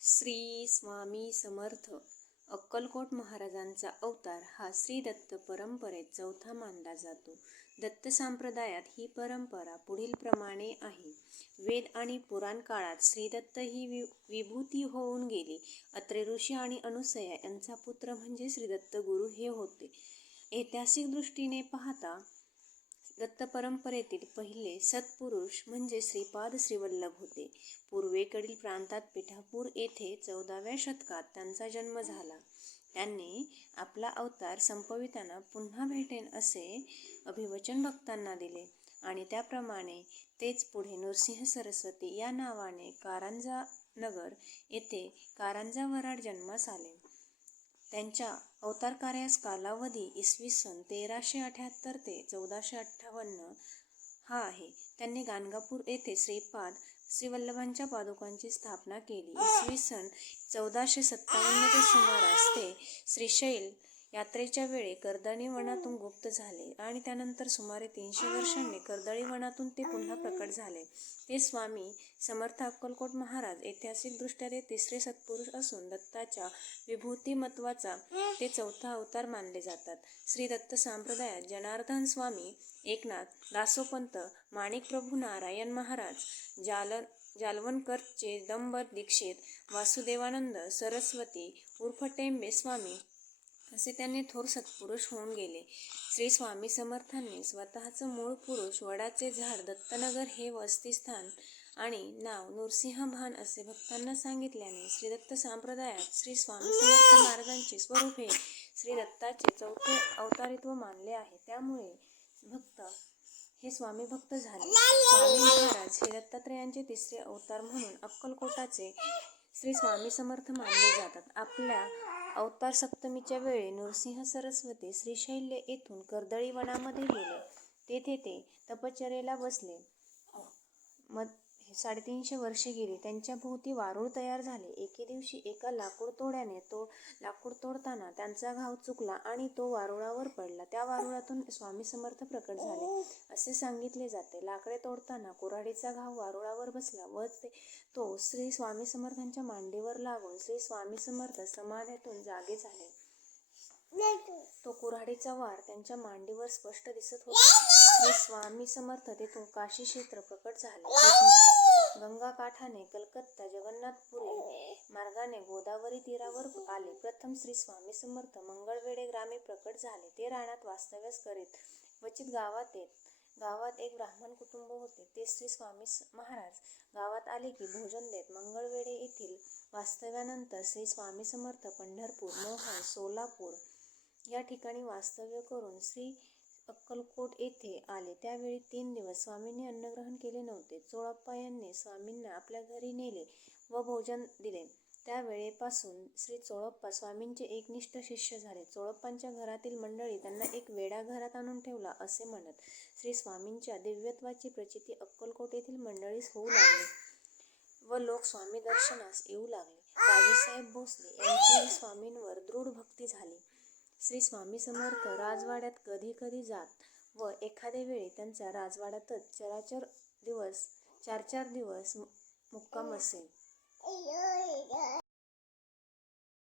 श्री स्वामी समर्थ. अक्कलकोट महाराजांचा अवतार हा श्री दत्त परंपरेत चौथा मानला जातो. दत्त संप्रदायात ही परंपरा पुढील प्रमाणे आहे. वेद आणि पुराण काळात श्रीदत्त ही विभूती होऊन गेली. अत्रे ऋषी आणि अनुसया यांचा पुत्र म्हणजे श्रीदत्त गुरु हे होते. ऐतिहासिक दृष्टीने पाहता दत्त परंपरेतील पहिले सत्पुरुष म्हणजे श्रीपाद श्रीवल्लभ होते. पूर्वेकडील प्रांतात पिठापूर येथे 14व्या शतकात त्यांचा जन्म झाला. त्यांनी आपला अवतार संपविताना पुन्हा भेटेन असे अभिवचन भक्तांना दिले आणि त्याप्रमाणे तेच पुढे नृसिंह सरस्वती या नावाने कारंजा नगर येथे कारंजा वराड जन्मास आले. त्यांच्या अवतार कार्यास कालावधी इसवी सन 1378 ते 1458 हा आहे. त्यांनी गाणगापूर येथे श्रीपाद श्रीवल्लभांच्या पादुकांची स्थापना केली. इसवी सन 1457 च्या सुमारास ते श्रीशैल यात्रेच्या वेळी कर्दळी वनातून गुप्त झाले आणि त्यानंतर सुमारे 300 वर्षांनी कर्दळी वनातून ते पुन्हा प्रकट झाले. ते स्वामी समर्थ अक्कलकोट महाराज ऐतिहासिकदृष्ट्या ते तिसरे सत्पुरुष असून दत्ताच्या विभूतिमत्वाचा ते चौथा अवतार मानले जातात. श्री दत्त संप्रदायात जनार्दन स्वामी, एकनाथ दासोपंत, माणिकप्रभू नारायण महाराज, जालवणकर चिदंबर दीक्षित, वासुदेवानंद सरस्वती उर्फ टेंबे स्वामी असे त्यांनी थोर सत्पुरुष होऊन गेले. श्री स्वामी समर्थांनी स्वतःचं मूळ पुरुष वडाचे झाड दत्तनगर हे वसतिस्थान आणि नाव नृसिंहभान असे भक्तांना सांगितल्याने श्री दत्त संप्रदायात श्री स्वामी समर्थ महाराजांचे स्वरूप हे श्री दत्ताचे चौथे अवतारित्व मानले आहे. त्यामुळे भक्त हे स्वामी भक्त झाले. स्वामी महाराज हे दत्तात्रेयांचे तिसरे अवतार म्हणून अक्कलकोटाचे श्री स्वामी समर्थ मानले जातात. आपल्या अवतार सप्तमीच्या वेळी नृसिंह सरस्वती श्रीशैल्य येथून कर्दळी वनामध्ये गेले. तेथे ते तपश्चर्येला बसले. 350 वर्षे गेली. त्यांच्या भोवती वारूळ तयार झाले. एके दिवशी एका लाकूड तोडताना त्यांचा घाव चुकला आणि तो वारुळावर पडला. त्या वारुळातून स्वामी समर्थ प्रकट झाले असे सांगितले जाते. लाकडे तोडताना कुऱ्हाडीचा घाव वारुळावर बसला व तो श्री स्वामी समर्थांच्या मांडीवर लागून श्री स्वामी समर्थ समाधीतून जागे झाले. तो कुऱ्हाडीचा वार त्यांच्या मांडीवर स्पष्ट दिसत होता. श्री स्वामी समर्थ तेथून काशी क्षेत्र प्रकट झाले. तेथून गंगा काठाने कलकत्ता जगन्नाथपुरी मार्गाने गोदावरी तीरावर आले. प्रथम श्री स्वामी समर्थ मंगळवेढे ग्रामी प्रकट झाले. ते रानात वास्तव्यास करीत क्वचित गावात एक ब्राह्मण कुटुंब होते. ते श्री स्वामी महाराज गावात आले की भोजन देत. मंगळवेढे येथील वास्तव्यानंतर श्री स्वामी समर्थ पंढरपूर, मोहोळ, सोलापूर या ठिकाणी वास्तव्य करून श्री अक्कलकोट येथे आले. त्यावेळी 3 दिवस स्वामींनी अन्नग्रहण केले नव्हते. चोळप्पा यांनी स्वामींना आपल्या घरी नेले व भोजन दिले. त्यावेळेपासून श्री चोळप्पा स्वामींचे एकनिष्ठ शिष्य झाले. चोळप्पांच्या घरातील मंडळी त्यांना एक वेडा घरात आणून ठेवला असे म्हणत श्री स्वामींच्या दिव्यत्वाची प्रचिती अक्कलकोट येथील मंडळीस होऊ लागली व लोक स्वामी दर्शनास येऊ लागले. राजेसाहेब भोसले यांचीही स्वामींवर दृढ भक्ती झाली. श्री स्वामी समर्थ राजवाड्यात कधी कधी जात व एखादे वेळी त्यांच्या राजवाड्यातच 4-4 दिवस मुक्काम असे.